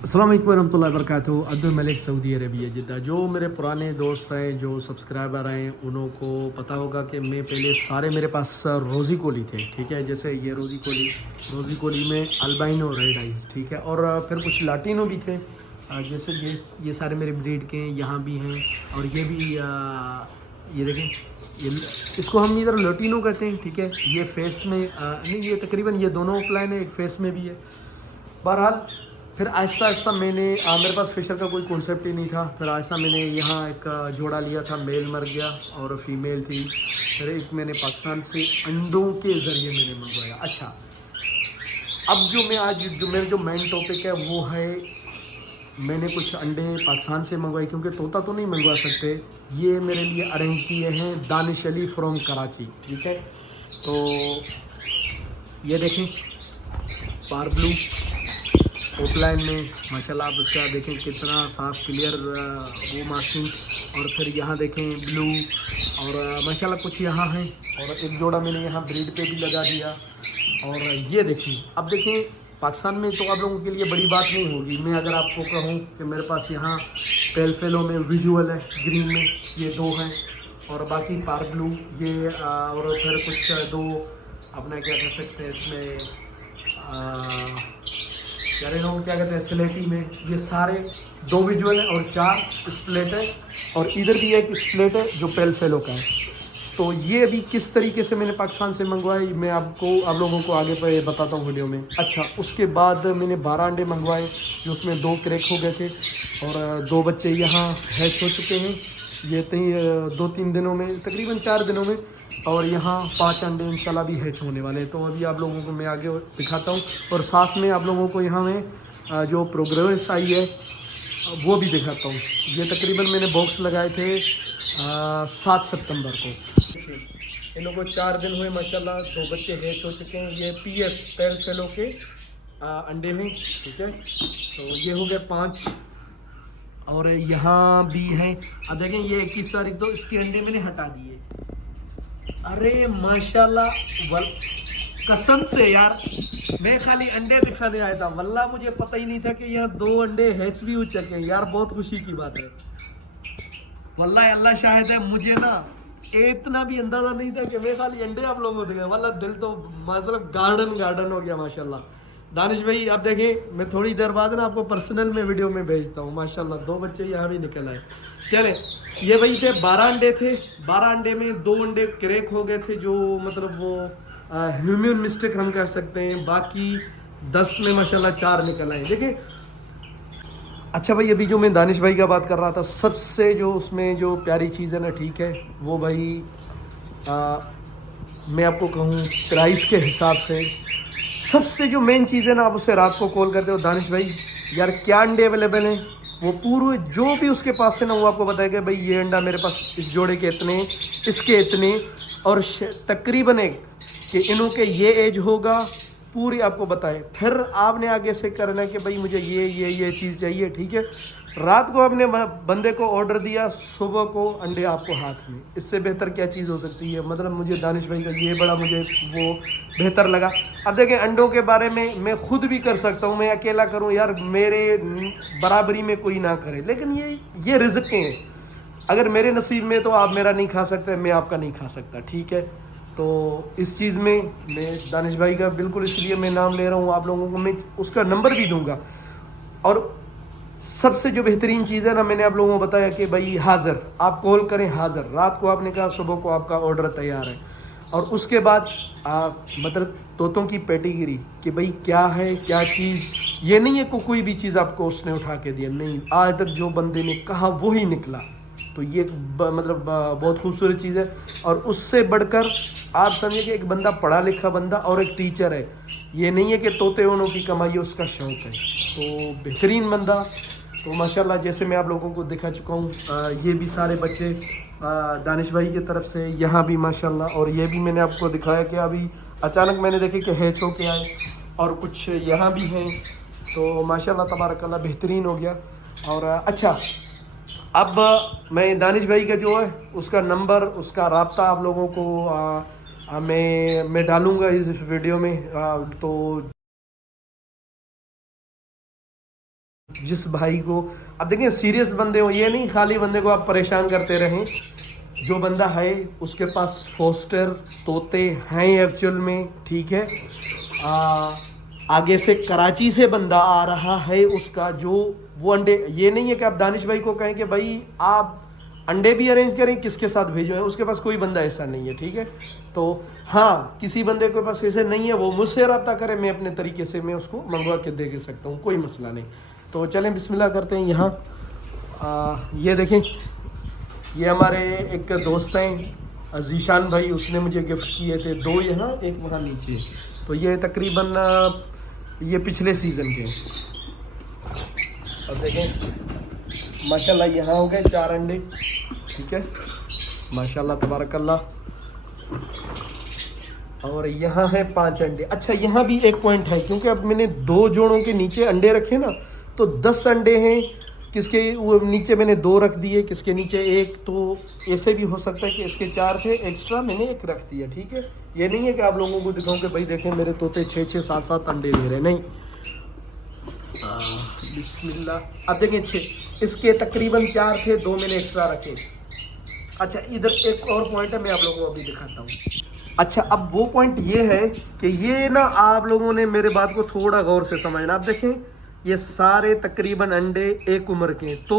अस्सलाम वालेकुम रहमतुल्लाहि व बरकातुहू। अब्दुल मलिक, सऊदी अरबिया जिद्दा। जो मेरे पुराने दोस्त हैं, जो सब्सक्राइबर हैं, उनको पता होगा कि मैं पहले सारे मेरे पास रोज़ी कोली थे, ठीक है। जैसे ये रोज़ी कोली में अल्बाइनो रेड आइज, ठीक है। और फिर कुछ लाटिनो भी थे, जैसे ये सारे मेरे ब्रीड के यहाँ भी हैं। और ये भी ये देखें, ये इसको हम इधर लाटिनो कहते हैं, ठीक है। ये फेस में नहीं, ये तकरीबन ये दोनों प्लान है, एक फेस में भी है। बहरहाल फिर आहिस्ता आहिस्ता मैंने मेरे पास फिशर का कोई कॉन्सेप्ट ही नहीं था। फिर आहिस्ता मैंने यहाँ एक जोड़ा लिया था, मेल मर गया और फीमेल थी। फिर एक मैंने पाकिस्तान से अंडों के ज़रिए मैंने मंगवाया। अच्छा, अब जो मैं आज जो मेरा जो मेन टॉपिक है वो है, मैंने कुछ अंडे पाकिस्तान से मंगवाए, क्योंकि तोता तो नहीं मंगवा सकते। ये मेरे लिए अरेंज किए हैं दानिश अली फ्रॉम कराची, ठीक है। तो ये देखें, पार ब्लू ऑफलाइन में माशाल्लाह आप इसका देखें कितना साफ क्लियर वो मास्किंग। और फिर यहाँ देखें ब्लू, और माशाल्लाह कुछ यहाँ है। और एक जोड़ा मैंने यहाँ ब्रीड पे भी लगा दिया। और ये देखें, अब देखें पाकिस्तान में तो आप लोगों के लिए बड़ी बात नहीं होगी, मैं अगर आपको कहूँ कि मेरे पास यहाँ पेलफेलो में विजुअल है, ग्रीन में ये दो हैं, और बाकी पार ब्लू ये और फिर कुछ दो अपना क्या कह सकते हैं इसमें यार लोग क्या कहते हैं स्लेटी में, ये सारे दो विजुअल है और 4 स्प्लेट है। और इधर भी एक स्प्लेट है जो पेल फेलो का है। तो ये भी किस तरीके से मैंने पाकिस्तान से मंगवाई, मैं आप लोगों को आगे पर बताता हूँ वीडियो में। अच्छा, उसके बाद मैंने 12 अंडे मंगवाए, जो उसमें 2 क्रैक हो गए थे और 2 बच्चे यहाँ हैच हो चुके हैं। ये 2-3 दिनों में, तकरीबन 4 दिनों में। और यहाँ 5 अंडे इंशाल्लाह भी हैच होने वाले हैं। तो अभी आप लोगों को मैं आगे दिखाता हूँ, और साथ में आप लोगों को यहाँ में जो प्रोग्रेस आई है वो भी दिखाता हूँ। ये तकरीबन मैंने बॉक्स लगाए थे 7 सितंबर को। इन लोगों को 4 दिन हुए माशाल्लाह, 2 बच्चे हैच हो चुके हैं। ये पीएफ पेल फेलो के अंडे हैं, ठीक है। तो ये हो गए 5, और यहाँ भी हैं। अब देखें, ये 21 तारीख तो इसके अंडे मैंने हटा दिए। अरे माशाल्लाह, कसम से यार, मैं खाली अंडे दिखाने आया था, वल्लाह मुझे पता ही नहीं था कि यहाँ 2 अंडे हैच भी हो चुके हैं यार। बहुत खुशी की बात है, वल्लाह अल्लाह शाहिद है, मुझे ना इतना भी अंदाजा नहीं था कि मैं खाली अंडे आप लोगों को दिखाऊं। वल्लाह दिल तो मतलब गार्डन हो गया माशाल्लाह। दानिश भाई आप देखें, मैं थोड़ी देर बाद ना आपको पर्सनल में वीडियो में भेजता हूँ। माशाल्लाह 2 बच्चे यहाँ भी निकल आए। चले, ये वही थे, 12 अंडे थे। 12 अंडे में 2 अंडे क्रैक हो गए थे, जो मतलब वो ह्यूमन मिस्टेक हम कह सकते हैं। बाकी 10 में माशाल्लाह 4 निकल आए। देखिए, अच्छा भाई, अभी जो मैं दानिश भाई का बात कर रहा था, सबसे जो उसमें जो प्यारी चीज़ है ना, ठीक है, वो भाई मैं आपको कहूँ प्राइस के हिसाब से सबसे जो मेन चीज़ है ना, आप उसे रात को कॉल करते हो, दानिश भाई यार क्या अंडे अवेलेबल हैं, वो पूरे जो भी उसके पास है ना, वो आपको बताएगा भाई ये अंडा मेरे पास इस जोड़े के इतने, इसके इतने, और तकरीबन एक कि इनों के ये एज होगा, पूरी आपको बताए। फिर आपने आगे से करना है कि भाई मुझे ये चीज़ चाहिए, ठीक है। रात को आपने बंदे को ऑर्डर दिया, सुबह को अंडे आपको हाथ में। इससे बेहतर क्या चीज़ हो सकती है। मतलब मुझे दानिश भाई का ये बड़ा मुझे वो बेहतर लगा। अब देखें, अंडों के बारे में मैं खुद भी कर सकता हूँ, मैं अकेला करूँ यार, मेरे बराबरी में कोई ना करे, लेकिन ये रिज़्क हैं। अगर मेरे नसीब में तो आप मेरा नहीं खा सकते, मैं आपका नहीं खा सकता, ठीक है। तो इस चीज़ में मैं दानिश भाई का बिल्कुल, इसलिए मैं नाम ले रहा हूँ, आप लोगों को मैं उसका नंबर भी दूंगा। और सबसे जो बेहतरीन चीज़ है ना, मैंने आप लोगों को बताया कि भाई हाज़िर, आप कॉल करें हाज़िर, रात को आपने कहा सुबह को आपका ऑर्डर तैयार है। और उसके बाद मतलब तोतों की पैटीगिरी कि भाई क्या है क्या चीज़, ये नहीं है कोई भी चीज़ आपको उसने उठा के दिया, नहीं, आज तक जो बंदे ने कहा वही निकला। तो ये मतलब बहुत खूबसूरत चीज़ है। और उससे बढ़कर आप समझिए कि एक बंदा पढ़ा लिखा बंदा और एक टीचर है, ये नहीं है कि तोते ओनों की कमाई उसका शौक़ है। तो बेहतरीन बंदा। तो माशाल्लाह, जैसे मैं आप लोगों को दिखा चुका हूँ, ये भी सारे बच्चे दानिश भाई की तरफ से यहाँ भी माशाल्लाह। और ये भी मैंने आपको दिखाया कि अभी अचानक मैंने देखे कि हैच हो के आए, और कुछ यहाँ भी हैं। तो माशाल्लाह तबारकल्लाह बेहतरीन हो गया। और अच्छा, अब मैं दानिश भाई का जो है उसका नंबर, उसका राब्ता आप लोगों को मैं डालूँगा इस वीडियो में। तो जिस भाई को, अब देखिए सीरियस बंदे हो, ये नहीं खाली बंदे को आप परेशान करते रहें। जो बंदा है उसके पास फोस्टर तोते हैं एक्चुअल में, ठीक है। आगे से कराची से बंदा आ रहा है, उसका जो वो अंडे, ये नहीं है कि आप दानिश भाई को कहें कि भाई आप अंडे भी अरेंज करें, किसके साथ भेजो है, उसके पास कोई बंदा ऐसा नहीं है, ठीक है। तो हाँ, किसी बंदे के पास ऐसे नहीं है, वो मुझसे रब्ता करे, मैं अपने तरीके से मैं उसको मंगवा के दे सकता हूँ, कोई मसला नहीं। तो चलें बिस्मिल्लाह करते हैं। यहाँ ये देखें, ये हमारे एक दोस्त हैं जीशान भाई, उसने मुझे गिफ्ट किए थे 2 यहाँ, एक वहाँ नीचे। तो ये तकरीबन ये पिछले सीज़न के। और देखें माशाल्लाह यहाँ हो गए 4 अंडे, ठीक है, माशाल्लाह तबारकल्लाह। और यहाँ है 5 अंडे। अच्छा, यहाँ भी एक पॉइंट है, क्योंकि अब मैंने 2 जोड़ों के नीचे अंडे रखे ना, तो 10 अंडे हैं। किसके वो नीचे मैंने 2 रख दिए, किसके नीचे 1, तो ऐसे भी हो सकता है कि इसके 4 थे, एक्स्ट्रा मैंने 1 रख दिया, ठीक है। ये नहीं है कि आप लोगों को दिखाऊं कि भाई देखें मेरे तोते 6-6, 7-7 अंडे दे रहे, नहीं। बिस्मिल्लाह। अब देखें 6, इसके तकरीबन 4 थे, 2 मैंने एक्स्ट्रा रखे। अच्छा, इधर एक और पॉइंट है, मैं आप लोगों को अभी दिखाता हूँ। अच्छा, अब वो पॉइंट ये है कि ये ना आप लोगों ने मेरे बात को थोड़ा गौर से समझना। आप देखें ये सारे तकरीबन अंडे एक उम्र के। तो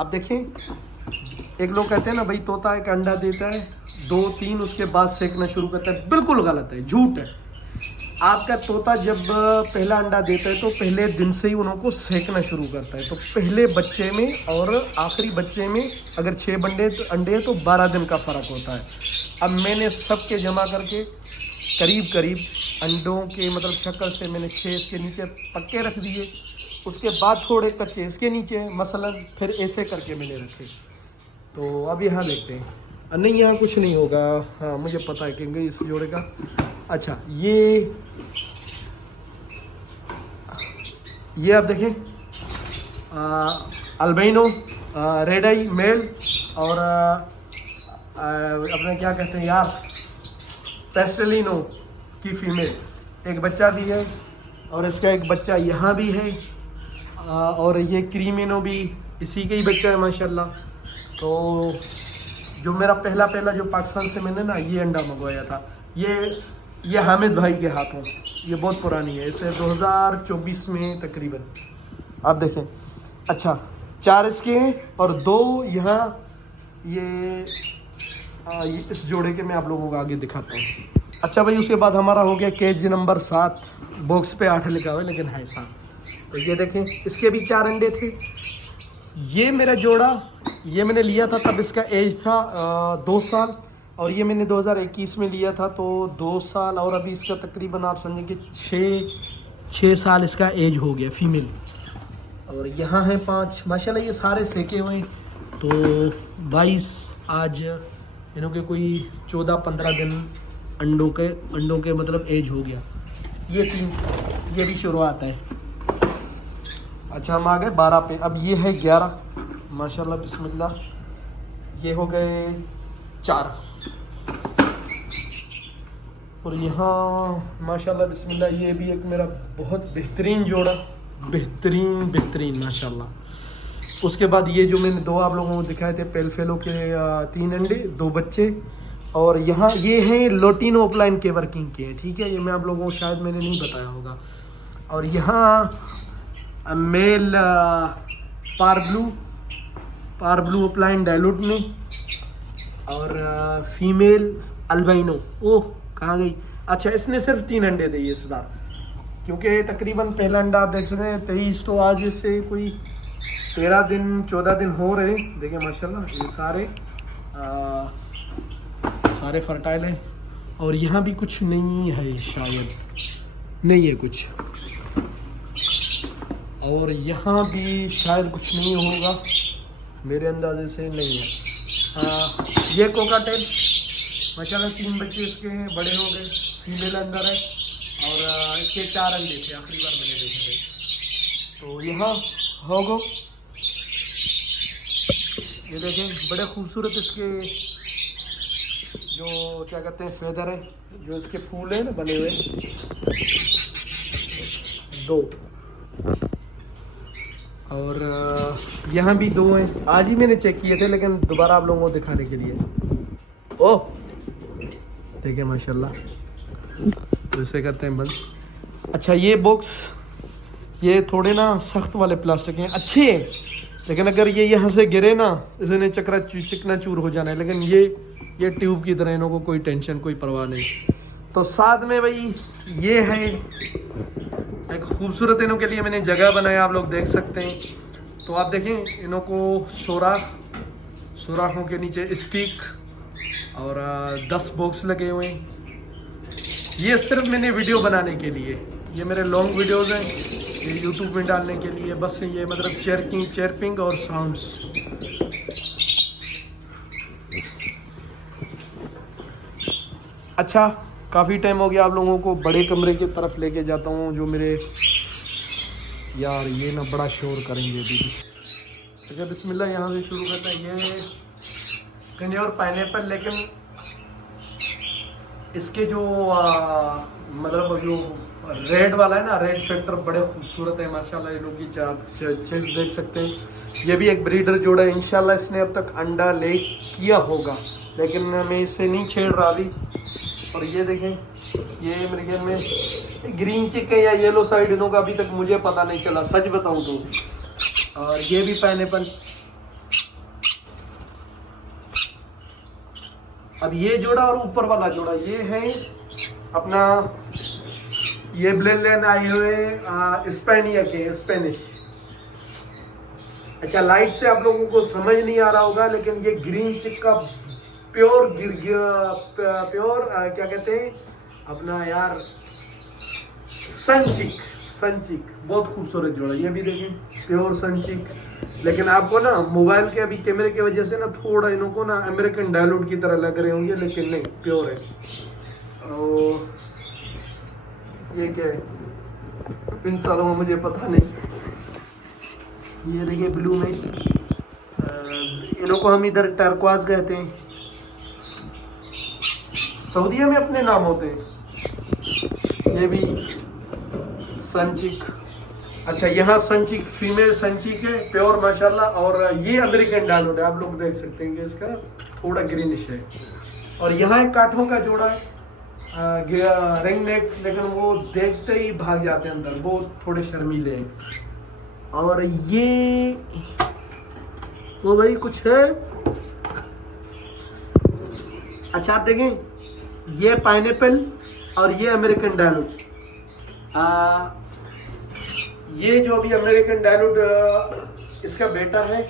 अब देखें, एक लोग कहते हैं ना भाई तोता एक अंडा देता है 2-3 उसके बाद सेकना शुरू करता है, बिल्कुल गलत है, झूठ है। आपका तोता जब पहला अंडा देता है तो पहले दिन से ही उनको सेकना शुरू करता है। तो पहले बच्चे में और आखिरी बच्चे में अगर 6 अंडे हैं तो 12 दिन का फ़र्क होता है। अब मैंने सबके जमा करके करीब अंडों के मतलब शक्ल से मैंने 6 इसके नीचे पक्के रख दिए, उसके बाद थोड़े कच्चे इसके नीचे मसलन, फिर ऐसे करके मैंने रखे। तो अब यहाँ देखते हैं, नहीं यहाँ कुछ नहीं होगा, हाँ मुझे पता है क्योंकि इस जोड़े का। अच्छा, ये आप देखें अल्बिनो रेड आई मेल और अपने क्या कहते हैं यार, पेस्टेलिनो की फीमेल, एक बच्चा भी है और इसका एक बच्चा यहाँ भी है। और ये क्रीमिनो भी इसी के ही बच्चा है माशाल्लाह। तो जो मेरा पहला जो पाकिस्तान से मैंने ना ये अंडा मंगवाया था, ये हामिद भाई के हाथों, ये बहुत पुरानी है, इसे 2024 में तकरीबन। आप देखें, अच्छा 4 इसके हैं और 2 यहाँ ये इस जोड़े के मैं आप लोगों को आगे दिखाता हूँ। अच्छा भाई, उसके बाद हमारा हो गया केज नंबर 7, बॉक्स पे 8 लिखा हुआ है लेकिन है 7। तो ये देखें, इसके भी 4 अंडे थे। ये मेरा जोड़ा ये मैंने लिया था तब इसका एज था 2 साल, और ये मैंने 2021 में लिया था तो 2 साल, और अभी इसका तकरीबन आप समझें कि 6 साल इसका एज हो गया फीमेल। और यहाँ है 5 माशाल्लाह, ये सारे सेके हुए हैं। तो 22 आज इन्हों के कोई 14-15 दिन अंडों के मतलब एज हो गया। ये 3, ये भी शुरुआत है। अच्छा, हम आ गए 12 पे, अब ये है 11 माशाल्लाह बिस्मिल्लाह, ये हो गए 4। और यहाँ माशाल्लाह बिस्मिल्लाह, ये भी एक मेरा बहुत बेहतरीन जोड़ा, बेहतरीन माशाल्लाह। उसके बाद ये जो मैंने 2 आप लोगों को दिखाए थे पेलफेलो के 3 अंडे 2 बच्चे। और यहाँ ये हैं लोटिनो अपलाइन के वर्किंग के हैं, ठीक है, ये मैं आप लोगों को शायद मैंने नहीं बताया होगा। और यहाँ मेल पार ब्लू अपलाइन डायलूट में, और फीमेल अल्बिनो, ओह कहाँ गई, अच्छा इसने सिर्फ 3 अंडे दिए इस बार, क्योंकि तकरीबन पहला अंडा आप देख सकते हैं 23, तो आज से कोई 13-14 दिन हो रहे। देखिए माशाल्लाह ये सारे फर्टाइल हैं। और यहाँ भी कुछ नहीं है, शायद नहीं है कुछ, और यहाँ भी शायद कुछ नहीं होगा, मेरे अंदाजे से नहीं है। ये कोकाटेल माशाल्लाह 3 बच्चे इसके हैं, बड़े हो गए, फीमेल अंदर है, और इसके 4 अंडे थे आखिरी बार मैंने देखे थे। तो यहाँ होगो, ये देखें बड़े खूबसूरत इसके जो क्या कहते हैं फेदर है, जो इसके फूल हैं ना बने हुए 2। और यहाँ भी 2 हैं, आज ही मैंने चेक किए थे लेकिन दोबारा आप लोगों को दिखाने के लिए। ओह देखिए माशाल्लाह, तो इसे करते हैं बंद। अच्छा ये बॉक्स, ये थोड़े ना सख्त वाले प्लास्टिक हैं, अच्छे हैं, लेकिन अगर ये यहाँ से गिरे ना इसने चिकना चूर हो जाना है, लेकिन ये ट्यूब की तरह, इन्हों को कोई टेंशन कोई परवाह नहीं। तो साथ में भाई ये है एक खूबसूरत, इनों के लिए मैंने जगह बनाया, आप लोग देख सकते हैं। तो आप देखें इनों को सुराखों के नीचे स्टिक और 10 बॉक्स लगे हुए हैं। ये सिर्फ मैंने वीडियो बनाने के लिए, ये मेरे लॉन्ग वीडियोस हैं, ये यूट्यूब में डालने के लिए बस ये मतलब चेयरपिंग और साउंड्स। अच्छा काफ़ी टाइम हो गया आप लोगों को बड़े कमरे की तरफ लेके जाता हूँ, जो मेरे यार ये ना बड़ा शोर करेंगे अभी। अच्छा बिस्मिल्लाह, यहाँ से शुरू करता है। ये कन्या और पाइनएप्पल, लेकिन इसके जो मतलब जो रेड वाला है ना, रेड फैक्टर बड़े खूबसूरत है माशाल्लाह। इन लोगों की चेस्ट देख सकते हैं। ये भी एक ब्रीडर जोड़ा है, इंशाल्लाह इसने अब तक अंडा ले किया होगा, लेकिन मैं इसे नहीं छेड़ रहा अभी। और ये देखें, ये मेरे ख्याल में ग्रीन चिक है या येलो साइड, इनों का अभी तक मुझे पता नहीं चला सच बताऊं तो। और ये भी पाइनएप्पल। अब ये जोड़ा और ऊपर वाला जोड़ा ये है अपना, ये ब्लेंड आए हुए स्पेनिया के, स्पेनिश। अच्छा लाइट से आप लोगों को समझ नहीं आ रहा होगा, लेकिन ये ग्रीन चिक का प्योर क्या कहते हैं अपना यार, सनचिक बहुत खूबसूरत जोड़ा। ये भी देखें प्योर सनचिक, लेकिन आपको ना मोबाइल के अभी कैमरे की वजह से ना थोड़ा इन्हों को ना अमेरिकन डायलूट की तरह लग रहे होंगे, लेकिन नहीं प्योर है। और ये क्या है इन सालों में मुझे पता नहीं। ये देखिए ब्लू में, इन्हों को हम इधर टर्कवाज कहते हैं, सऊदीया में अपने नाम होते हैं। ये भी सनचिक। अच्छा यहाँ सनचिक, फीमेल सनचिक है प्योर माशाल्लाह। और ये अमेरिकन डायलूट है, आप लोग देख सकते हैं कि इसका थोड़ा ग्रीनिश है। और यहाँ एक काठों का जोड़ा है रिंग नेक, लेकिन वो देखते ही भाग जाते हैं अंदर, वो थोड़े शर्मीले हैं। और ये वो भाई कुछ है। अच्छा आप देखें, ये पाइनएप्पल और ये अमेरिकन डायलूट। ये जो भी अमेरिकन डायलूट इसका बेटा है,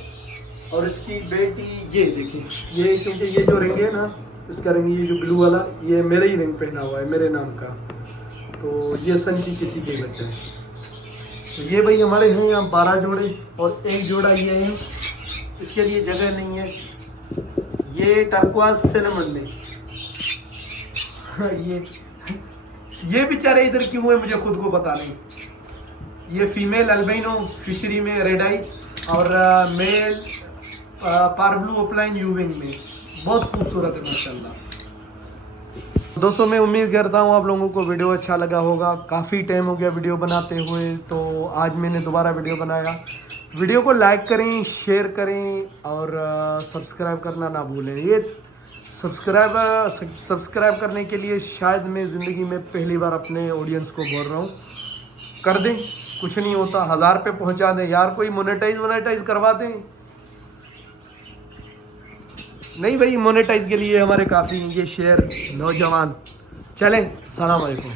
और इसकी बेटी ये देखिए, ये क्योंकि ये जो रिंग है ना, इसका रिंग ये जो ब्लू वाला, ये मेरे ही रिंग पहना हुआ है मेरे नाम का, तो ये सन की किसी के बच्चे है। तो ये भाई हमारे हैं यहाँ 12 जोड़े, और एक जोड़ा ये है, इसके लिए जगह नहीं है। ये टर्कवाज सिनेमन में ये बेचारे इधर क्यों है मुझे खुद को पता नहीं। ये फीमेल अल्बिनो फिशरी में रेड आई, और मेल पारब्लू अपलाइन यूविंग में, बहुत खूबसूरत है माशाल्लाह। दोस्तों मैं उम्मीद करता हूँ आप लोगों को वीडियो अच्छा लगा होगा। काफ़ी टाइम हो गया वीडियो बनाते हुए, तो आज मैंने दोबारा वीडियो बनाया। वीडियो को लाइक करें, शेयर करें, और सब्सक्राइब करना ना भूलें। ये सब्सक्राइब करने के लिए शायद मैं ज़िंदगी में पहली बार अपने ऑडियंस को बोल रहा हूँ, कर दें, कुछ नहीं होता। 1000 पे पहुँचा दें यार, कोई मोनेटाइज करवा दें। नहीं भाई मोनेटाइज के लिए हमारे काफ़ी ये शेयर नौजवान। चलें, सलाम अलैकुम।